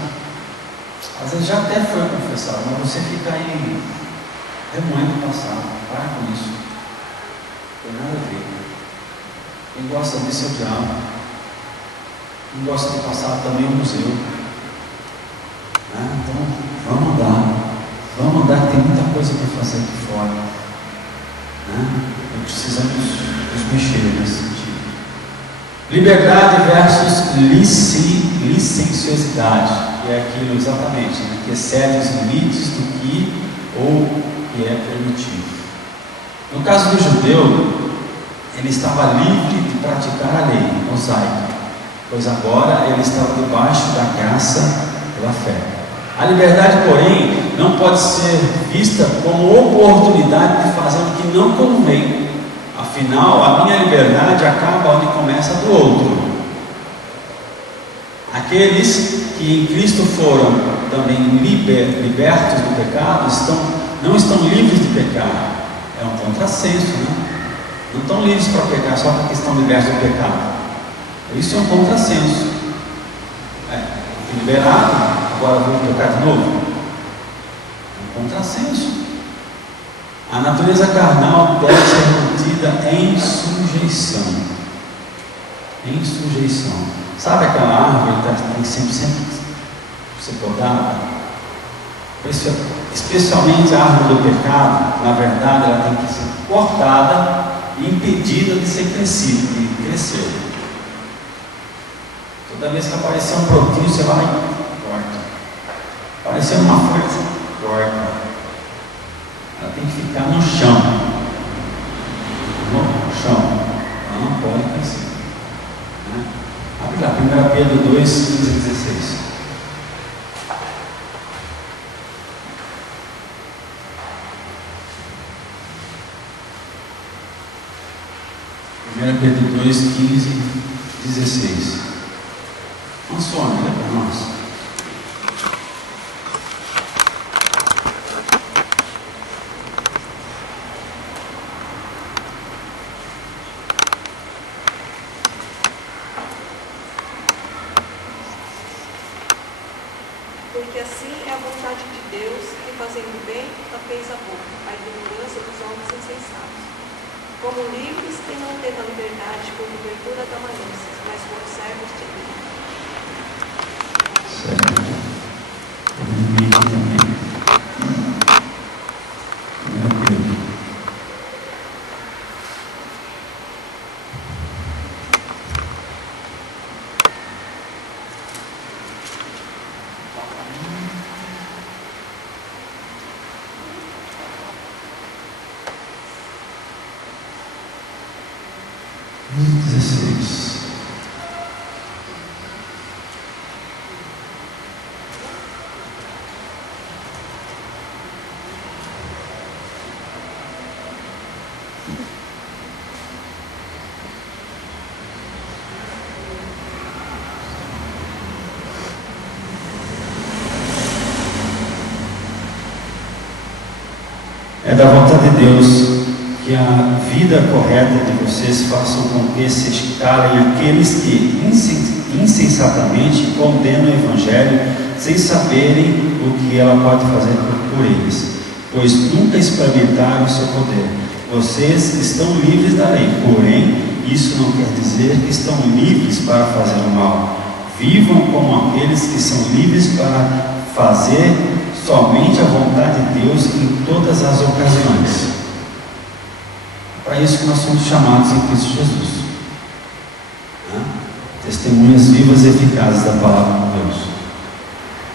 Às vezes já até foi confessado, mas você fica aí remoendo o passado. Para com isso. Não tem nada a ver. Quem gosta disso é o diabo. Quem gosta de passado também é o museu. Então, vamos andar, que tem muita coisa para fazer aqui fora. E precisamos nos mexer nesse sentido. Liberdade versus licenciosidade, que é aquilo exatamente, que excede os limites do que ou que é permitido. No caso do judeu, ele estava livre de praticar a lei mosaica, pois agora ele estava debaixo da graça pela fé. A liberdade, porém, não pode ser vista como oportunidade de fazer o que não convém. Afinal, a minha liberdade acaba onde começa a do outro. Aqueles que em Cristo foram também libertos do pecado não estão livres de pecar. É um contrassenso, Não estão livres para pecar só porque estão libertos do pecado. Isso é um contrassenso. Liberado, agora vou pecar de novo. É um contrassenso. A natureza carnal deve ser mantida em sujeição. Em sujeição. Sabe aquela árvore que tem sempre ser podada? Especialmente a árvore do pecado, na verdade, ela tem que ser cortada e impedida de ser crescida, de crescer. Toda vez que aparecer um brotinho, você vai e corta. Aparecer uma folha, você corta. Ela tem que ficar no chão. No chão. Ela não pode crescer. Abre lá, 1 Pedro 2, 15 e 16. Pedro 2, 15 e 16. Ansônia, olha para nós. Porque assim é a vontade de Deus, que fazendo bem, tapeis a boca, a ignorância dos homens insensatos. Como livres e não tendo a liberdade por cobertura da malícia, mas como servos de Deus. Certo. Inimigo também. Meu Deus. É da vontade de Deus que a vida correta de vocês faça com que se calem aqueles que insensatamente condenam o Evangelho sem saberem o que ela pode fazer por eles, pois nunca experimentaram o seu poder. Vocês estão livres da lei, porém isso não quer dizer que estão livres para fazer o mal. Vivam como aqueles que são livres para fazer somente a vontade de Deus em todas as ocasiões. É para isso que nós somos chamados em Cristo Jesus. Testemunhas vivas e eficazes da palavra de Deus.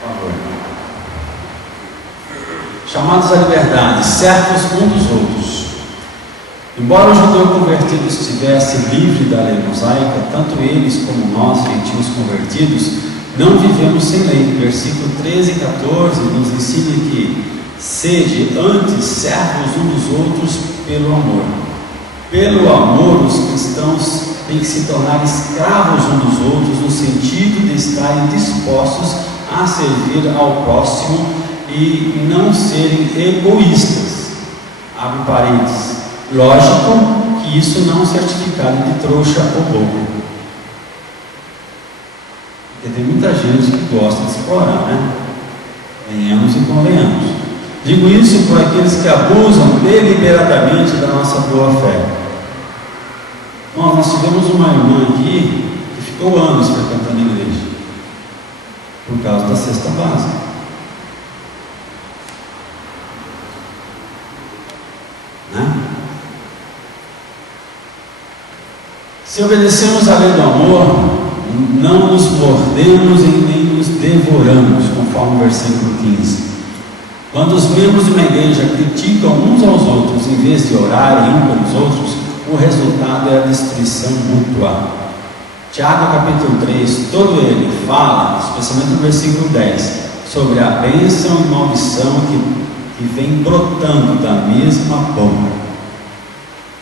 Por favor. chamados à liberdade, servos uns dos outros. Embora o judeu convertido estivesse livre da lei mosaica, tanto eles como nós, gentios convertidos, não vivemos sem lei. Versículo 13 e 14 nos ensina que sede antes servos uns dos outros pelo amor. Pelo amor, os cristãos têm que se tornar escravos uns dos outros, no sentido de estarem dispostos a servir ao próximo e não serem egoístas. Abre parênteses. Lógico que isso não é um certificado de trouxa ou bobo. Porque tem muita gente que gosta de explorar, né? Venhamos e convenhamos. Digo isso por aqueles que abusam deliberadamente da nossa boa fé. Bom, nós tivemos uma irmã aqui que ficou anos frequentando a igreja por causa da cesta básica. Né? Se obedecemos à lei do amor, não nos mordemos e nem nos devoramos, conforme o versículo 15. Quando os membros de uma igreja criticam uns aos outros em vez de orarem uns pelos outros, o resultado é a destruição mútua. Tiago capítulo 3, todo ele fala, especialmente no versículo 10, sobre a bênção e maldição que vem brotando da mesma boca.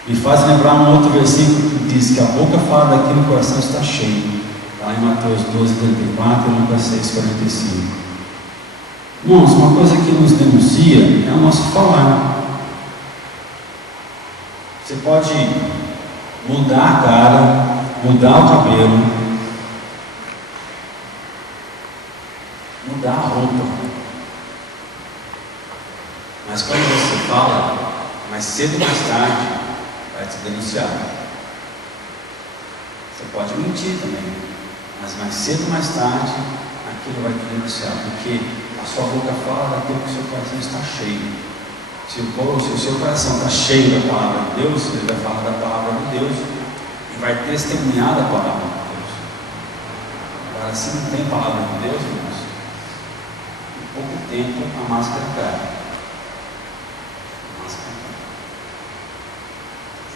Me faz lembrar um outro versículo que diz que a boca fala daquilo que o coração está cheio. Está em Mateus 12, 34 e Lucas 6, 45. Irmãos, uma coisa que nos denuncia é o nosso falar. Você pode mudar a cara, mudar o cabelo, mudar a roupa, mas quando você fala, mais cedo ou mais tarde, vai te denunciar. Você pode mentir também, mas mais cedo ou mais tarde, aquilo vai te denunciar, porque a sua boca fala daquilo que o seu coração está cheio. Se o seu coração está cheio da palavra de Deus, ele vai falar da palavra de Deus e vai testemunhar da palavra de Deus. Agora, se não tem palavra de Deus, irmãos, em pouco tempo a máscara cai. A máscara cai.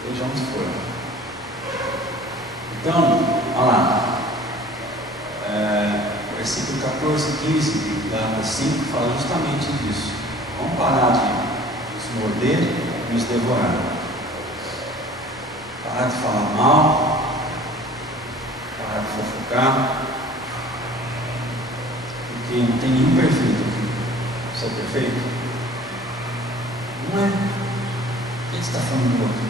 Seja onde for. Então, olha lá. Versículo 14 e 15 de Gálatas 5 fala justamente disso. Vamos parar de nos morder e nos devorar. Parar de falar mal, parar de fofocar, porque não tem nenhum perfeito aqui. Você é perfeito? Não é. Quem está falando do outro?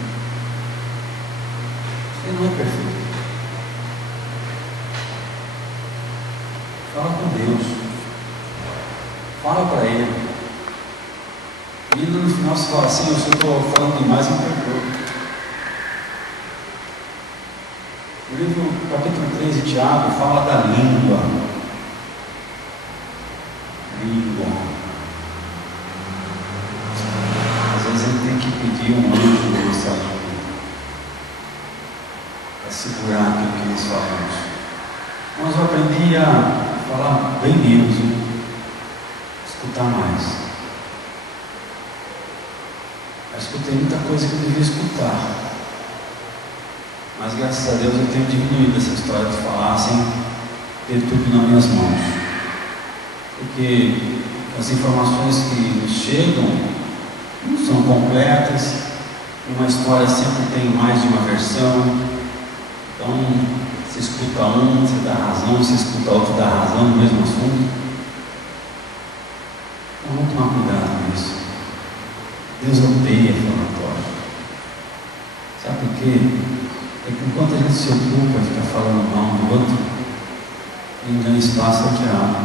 Você não é perfeito. Fala com Deus. Fala para Ele. E no final você fala assim: eu estou falando demais, me perdoa. O livro, capítulo 3 de Tiago, fala da língua. Língua. Às vezes a gente tem que pedir um anjo na nossa língua para segurar aquilo que nós falamos. Mas eu aprendi a falar bem menos, escutar mais. Eu escutei muita coisa que eu devia escutar, mas graças a Deus eu tenho diminuído essa história de falar sem ter tudo nas minhas mãos, porque as informações que nos chegam não são completas, uma história sempre tem mais de uma versão, então você escuta um, você dá razão, você escuta outro, dá razão no mesmo assunto. Então vamos tomar cuidado com isso. Deus odeia falatório. Sabe por quê? É que enquanto a gente se ocupa de ficar falando mal do outro, ele ganha espaço ao diabo.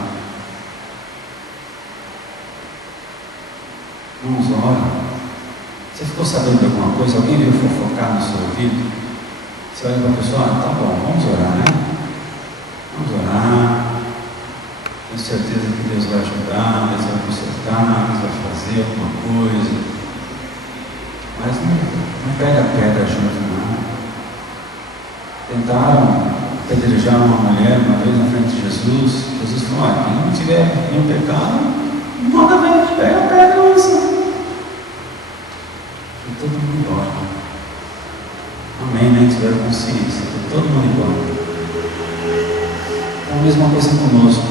Vamos orar. Você ficou sabendo de alguma coisa? Alguém veio fofocar no seu ouvido? Você olha para a pessoa: tá bom, vamos orar, né? Vamos orar. Tenho certeza que Deus vai ajudar, Deus vai consertar, Deus vai fazer alguma coisa. Mas não pega a pedra junto, não. Tentaram apedrejar uma mulher uma vez na frente de Jesus. Jesus falou: quem não tiver nenhum pecado, manda ver, pega a pedra, lança. E todo mundo embora. Amém, né? Tiveram consciência. E todo mundo embora. Então a mesma coisa conosco.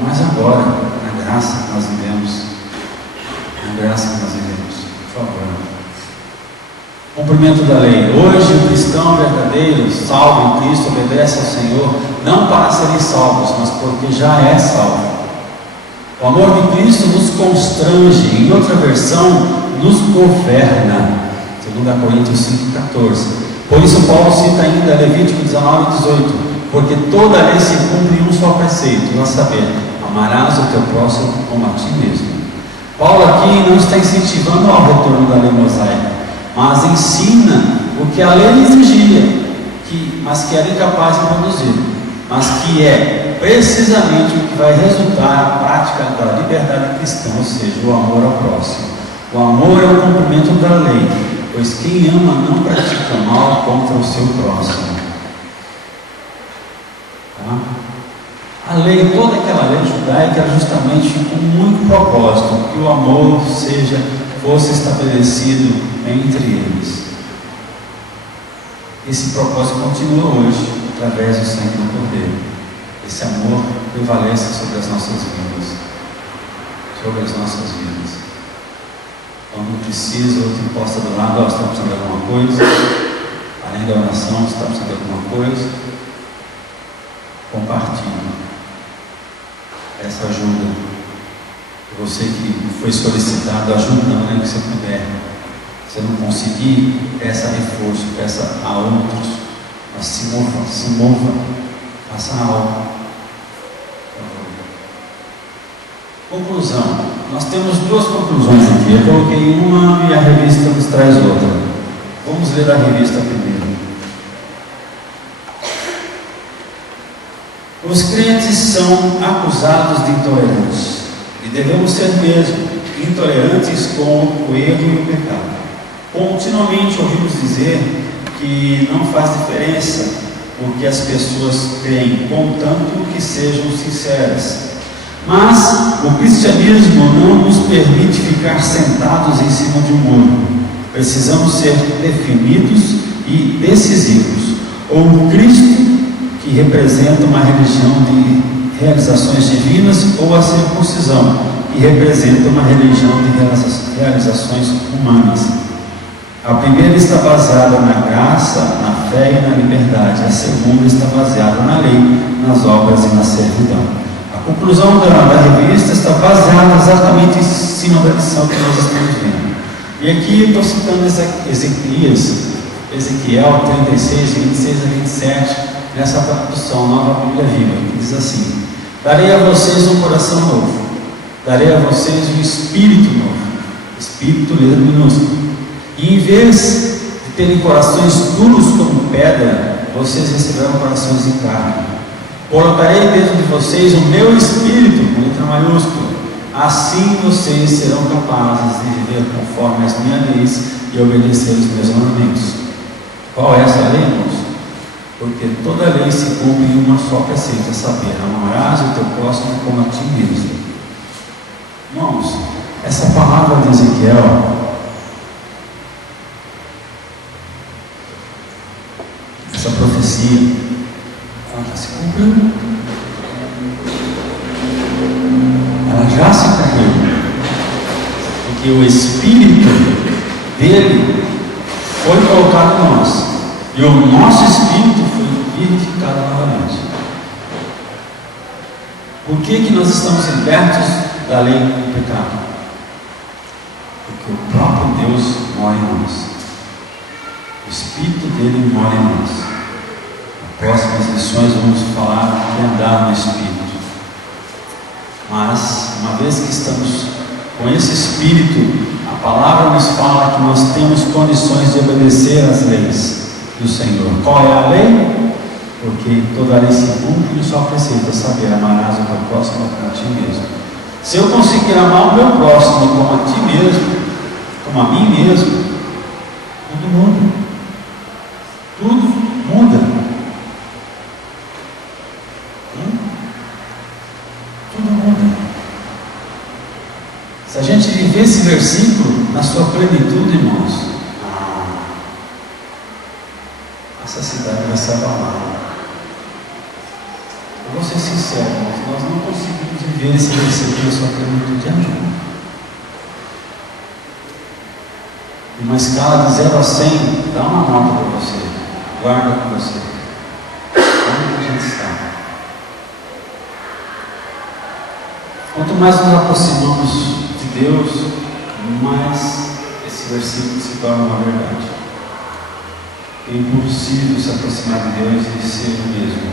Mas agora, na graça que nós vivemos. Na graça que nós vivemos. Por favor. Cumprimento da lei. Hoje o cristão verdadeiro, salvo em Cristo, obedece ao Senhor, não para serem salvos, mas porque já é salvo. O amor de Cristo nos constrange, em outra versão, nos governa. 2 Coríntios 5,14. Por isso Paulo cita ainda Levítico 19,18. Porque toda lei se cumpre em um só preceito, a saber, amarás o teu próximo como a ti mesmo. Paulo aqui não está incentivando ao retorno da lei mosaica, mas ensina o que a lei exigia, mas que era incapaz de produzir, mas que é precisamente o que vai resultar na prática da liberdade cristã, ou seja, o amor ao próximo. O amor é o cumprimento da lei, pois quem ama não pratica mal contra o seu próximo. A lei, toda aquela lei judaica era justamente com um único propósito, que o amor fosse estabelecido entre eles. Esse propósito continua hoje, através do sangue do Cordeiro. Esse amor prevalece sobre as nossas vidas. Sobre as nossas vidas. Quando precisa, outro posta do lado, está precisando de alguma coisa, além da oração, está precisando de alguma coisa, compartilhe essa ajuda. Você que foi solicitado, ajuda na maneira que você puder. Se não conseguir, peça reforço, peça a outros, mas se mova, faça algo. Conclusão. Nós temos duas conclusões aqui. Eu coloquei uma e a revista nos traz outra. Vamos ler a revista primeiro. Os crentes são acusados de intolerantes, e devemos ser mesmo intolerantes com o erro e o pecado. Continuamente ouvimos dizer que não faz diferença o que as pessoas creem, contanto que sejam sinceras. Mas o cristianismo não nos permite ficar sentados em cima de um muro. Precisamos ser definidos e decisivos. Ou um Cristo que representa uma religião de realizações divinas, ou a circuncisão, que representa uma religião de realizações humanas. A primeira está baseada na graça, na fé e na liberdade. A segunda está baseada na lei, nas obras e na servidão. A conclusão da revista está baseada exatamente em cima da lição que nós estamos vendo. E aqui estou citando Ezequiel 36, 26 a 27, nessa tradução, Nova Bíblia Viva, que diz assim: darei a vocês um coração novo, darei a vocês um espírito novo, espírito letra minúsculo, e em vez de terem corações duros como pedra, vocês receberão corações de carne. Colocarei dentro de vocês o meu espírito, com letra maiúscula, assim vocês serão capazes de viver conforme as minhas leis e obedecer os meus mandamentos. Qual é essa lei, irmãos? Porque toda lei se cumpre em uma só preceito, a saber, amarás o teu próximo como a ti mesmo. Irmãos, essa palavra de Ezequiel, essa profecia, ela já se cumpriu. Ela já se cumpriu. Porque o Espírito dele foi colocado em nós. E o nosso espírito foi vivificado novamente. Por que nós estamos libertos da lei do pecado? Porque o próprio Deus mora em nós. O Espírito dele mora em nós. Nas próximas lições vamos falar de andar no Espírito. Mas, uma vez que estamos com esse Espírito, a palavra nos fala que nós temos condições de obedecer às leis do Senhor. Qual é a lei? Porque toda lei se cumpre e só precisa saber: amarás o teu próximo como a ti mesmo. Se eu conseguir amar o meu próximo como a ti mesmo, como a mim mesmo, tudo muda. Tudo muda. Tudo muda. Se a gente viver esse versículo na sua plenitude, irmãos, essa palavra. Eu vou ser sincero, nós não conseguimos viver esse versículo só plenitude. Ajuda. Uma escala de 0 a 100, dá uma nota para você, guarda com você. Onde a gente está? Quanto mais nos aproximamos de Deus, mais esse versículo se torna uma verdade. É impossível se aproximar de Deus e ser o mesmo.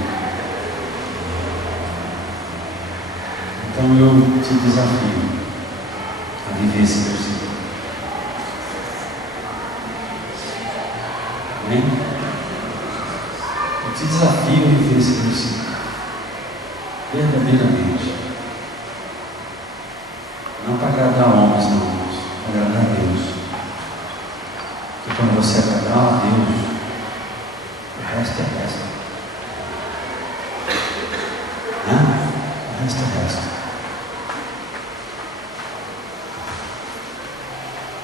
Então eu te desafio a viver esse versículo. Amém? Eu te desafio a viver esse versículo verdadeiramente. Não para agradar homens, não, para agradar a Deus. Porque quando você agradar a Deus, o resto é resto. O resto é resto.